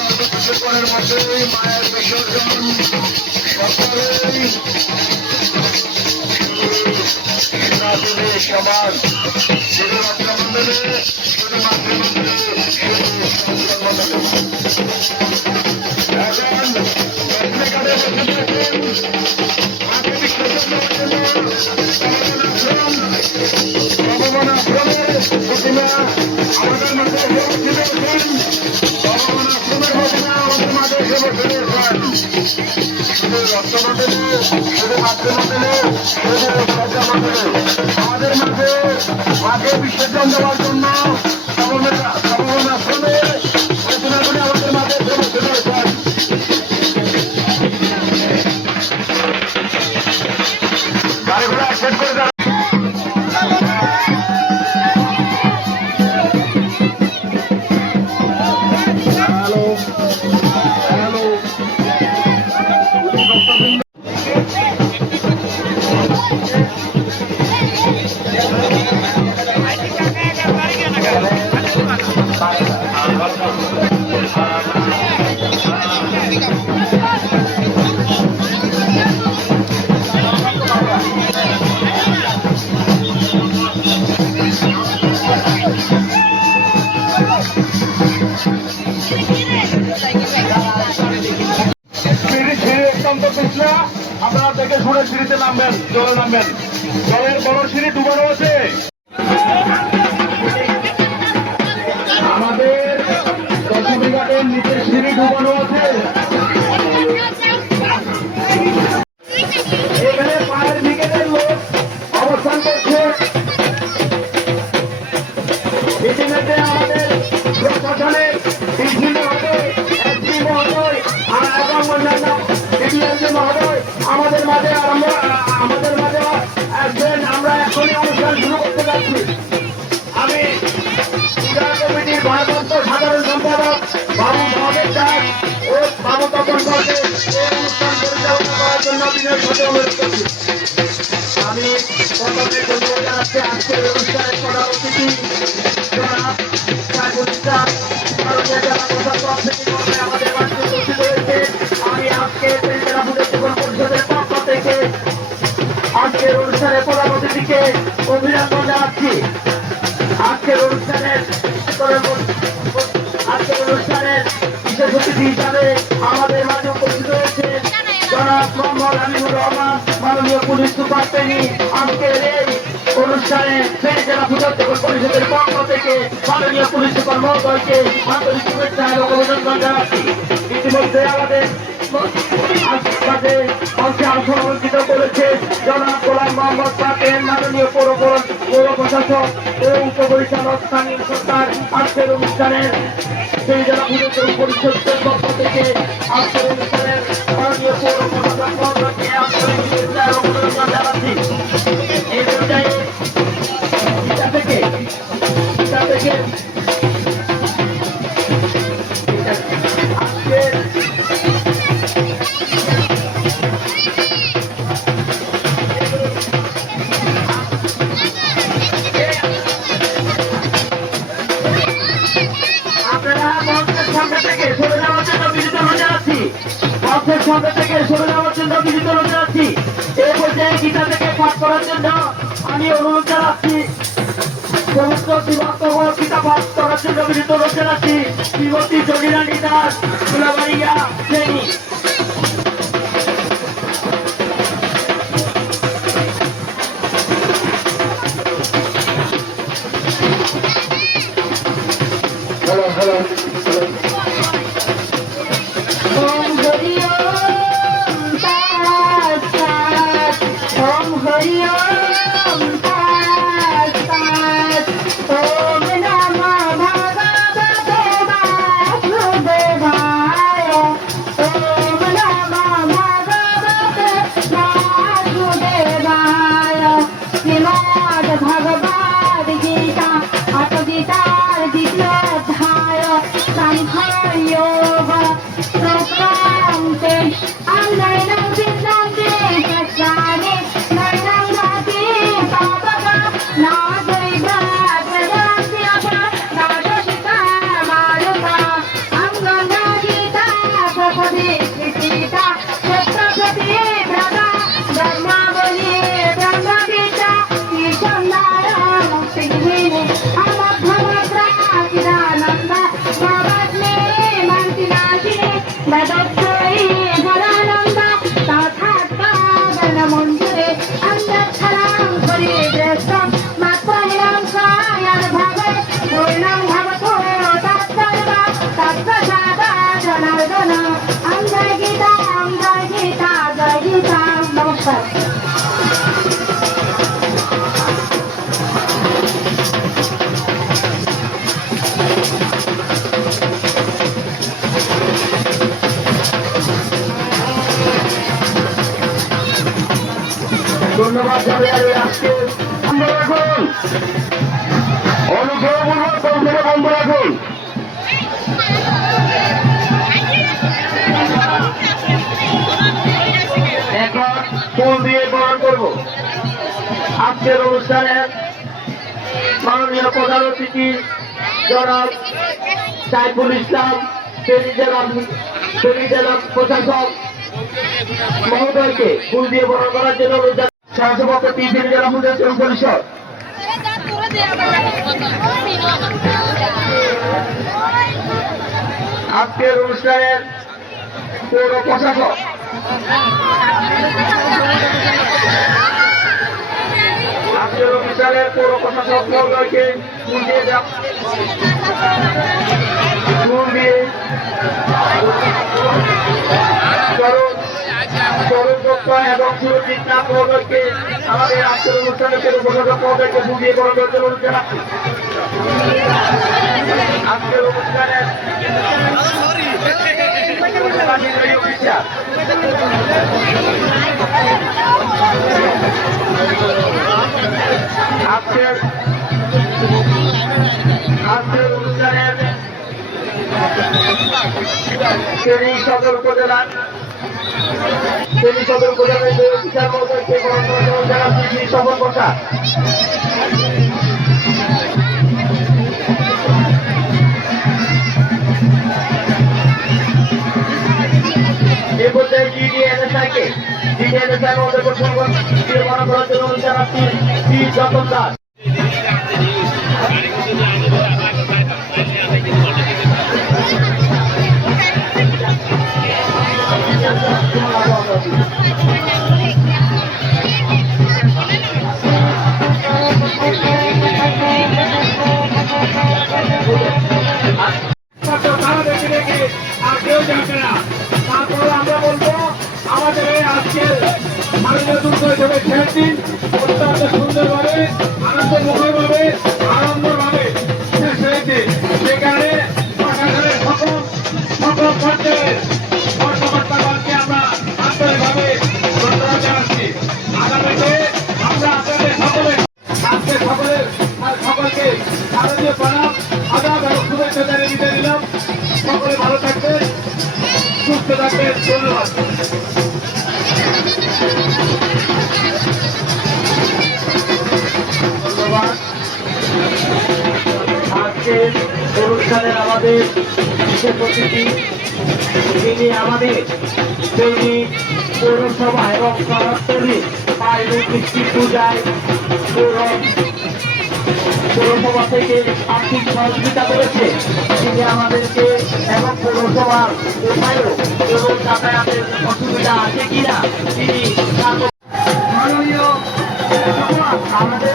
অল্প কিছুক্ষণের মধ্যেই মায়ের বিসর্জন সকলেই সনাতনী সমাজ শুধু রক্ষামন্ডলে শুধু সন্তানমন্ডলে আপনারা দেখে শুনে সিঁড়িতে নামবেন জলে নামবেন। জলের বড় সিঁড়ি ডুবানো আছে নিচে সিঁড়ি ডুবানো আছে আমি প্রথমে অনুষ্ঠানের প্রধান অতিথি, জনাব সাইফুল আমি আজকে জেলা পুজো জীবন পরিষদের পক্ষ থেকে আজকের অনুষ্ঠানের প্রধান অতিথিকে আজকের অনুষ্ঠানের আজকের অনুষ্ঠানের বিশেষ অতিথি হিসাবে পুলিশ আজকের এই অনুষ্ঠানে জেলা পুজোত্তর পরিষদের পক্ষ থেকে মাননীয় পুলিশ সুপার মহোদয়কে আন্তরিক শুভেচ্ছা এবং অভিনন্দন জানাচ্ছি। ইতিমধ্যে আমাদের করেছে জনাব গোলাম মোহাম্মদ পাটেল, মাননীয় পৌর পৌর পৌর প্রশাসক ও উপপরিচালক স্থানীয় সরকার। পরিষদের পক্ষ থেকে আজকের অনুষ্ঠানের ইটা থেকে সরে যাওয়ার জন্য বিনীত এই গীতা থেকে পাঠ করার জন্য আমি অনুরোধ জানাচ্ছি। সমস্ত বিভক্ত গীতা পাঠ করার জন্য বিনীত অনুরোধ জানাচ্ছি। শ্রীমতী জমিরানী দাস, ফুলাবাড়িয়া শ্রেণি হ্যালো হ্যালো Samhayoga Yeah. ধন্যবাদ জানাই আজকে বন্ধ রাখুন অনুগ্রহপূর্বক পৌঁছানো বন্ধ রাখুন এখন আজকের অনুষ্ঠানে মাননীয় প্রধান অতিথি জনাব সাইফুল ইসলাম ফেনী জেলা ফেনী জেলা প্রশাসক মহোদয়কে ফুল দিয়ে বরণ করার জন্য। সহসভাপতি জেলা মুজাফর পরিষদ আজকের অনুষ্ঠানের পৌর প্রশাসক আজকের অনুষ্ঠানের পৌর প্রশাসক মহোদয়কে নাথ মহোদয়কে আমাদের আজকের অনুষ্ঠানে প্রশাসক মহোদয়কে দিয়ে বরণ অনুরোধ জানাচ্ছি। আজকের অফিসার আজকের অনুষ্ঠানের ফেনী সদর উপজেলার ফেনী সদর উপজেলার অফিসার মহোদয়কে গ্রহণ করার জন্য জানাচ্ছি শ্রী শপথ বসা ডিডিএনএসআইকে ডিডিএনএসআই মহোদয় প্রথম দিয়ে জন্য অনুরোধ জানাচ্ছি শ্রী যতন দাস সকল পর্যায়ের আমরা আন্তরিকভাবে ধন্যবাদ জানাচ্ছি। আগামীতে আমরা আপনাদের সকলে আজকে সকলের আর সকলকে ভারতীয় প্রণাম, আদাব এবং শুভেচ্ছা জানিয়ে বিদায় নিলাম সকলে ভালো থাকবেন, সুস্থ থাকবেন, ধন্যবাদ। ধন্যবাদ। আজকে অনুষ্ঠানের আমাদের বিশেষ অতিথি, যিনি আমাদের তৈরি পৌরসভা এবং শহরতলি পাইলট মিষ্টি পূজায় পৌর পৌরসভা থেকে আর্থিক সহযোগিতা করেছে। তিনি আমাদেরকে এবং পৌরসভার উপায়ও এবং যাতায়াতের অসুবিধা আছে কিনা তিনি আমাদের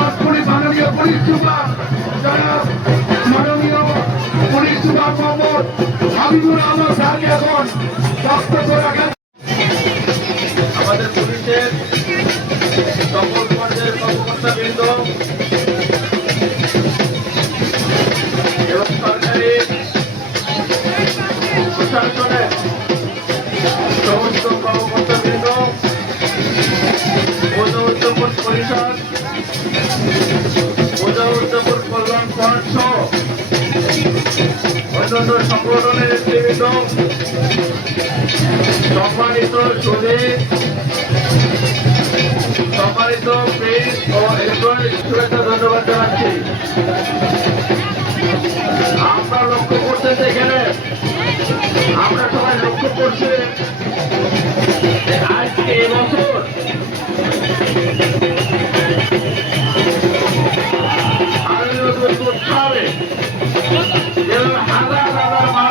মোহাম্মদ হাবিবুর আমার স্যারকে এখন বক্তব্য রাখেন সম্মানিত সুধীর সম্মানিত প্রেস ও ইলেকট্রনিক ধন্যবাদ জানাচ্ছি। আমরা লক্ষ্য করছেন যে এখানে। আমরা সবাই লক্ষ্য করছি আজকে এবছর আরও নতুন করতে হবে। হাজার হাজার মানুষ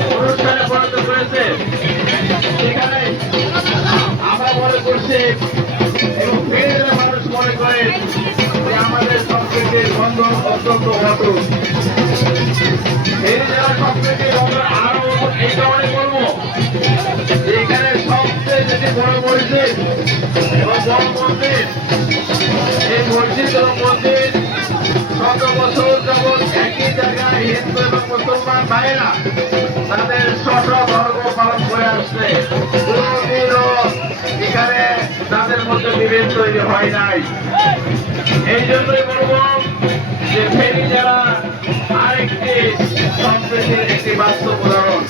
বন্ধন অত্যন্ত অটুট এই জেলা সবথেকে আমরা আরও এই কারণে বলব এখানে সবচেয়ে যেটি বড় মসজিদ শত মুসলমান ভাইয়েরা তাদের স্ব ধর্ম আসছে এখানে তাদের মধ্যে বিভেদ তৈরি হয় নাই এই জন্যই বলব যে ফেনী জেলা আরেকটি সম্প্রীতির একটি বাস্তব উদাহরণ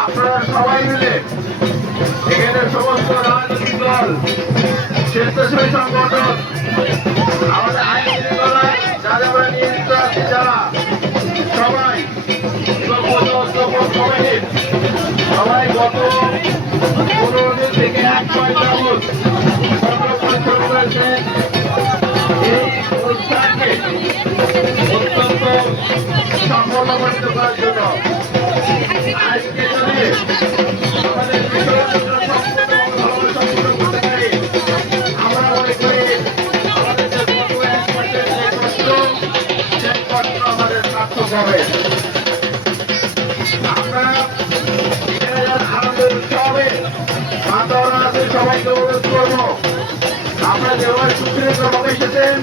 আপনারা সবাই মিলে এখানে সমস্ত রাজনৈতিক দল স্বেচ্ছাসেবী সংগঠন অত্যন্ত সাফল্যমণ্ডিত করার জন্য আজকে সুশৃঙ্খলভাবে এসেছেন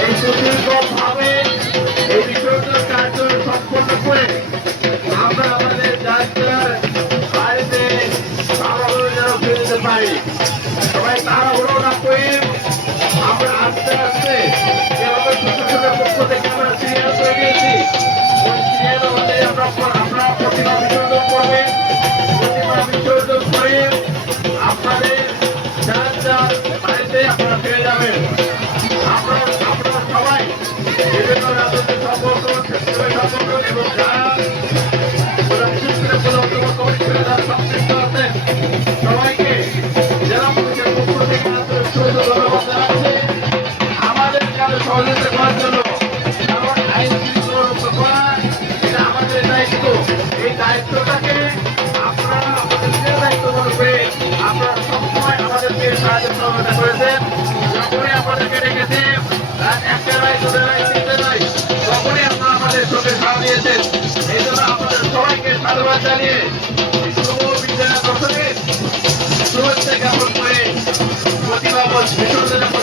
এই সুশৃঙ্খলভাবে এই বিষয়টা কার্য সম্পন্ন করে চালিয়ে শুভেচ্ছা জ্ঞাপন করে প্রতিভা বলছে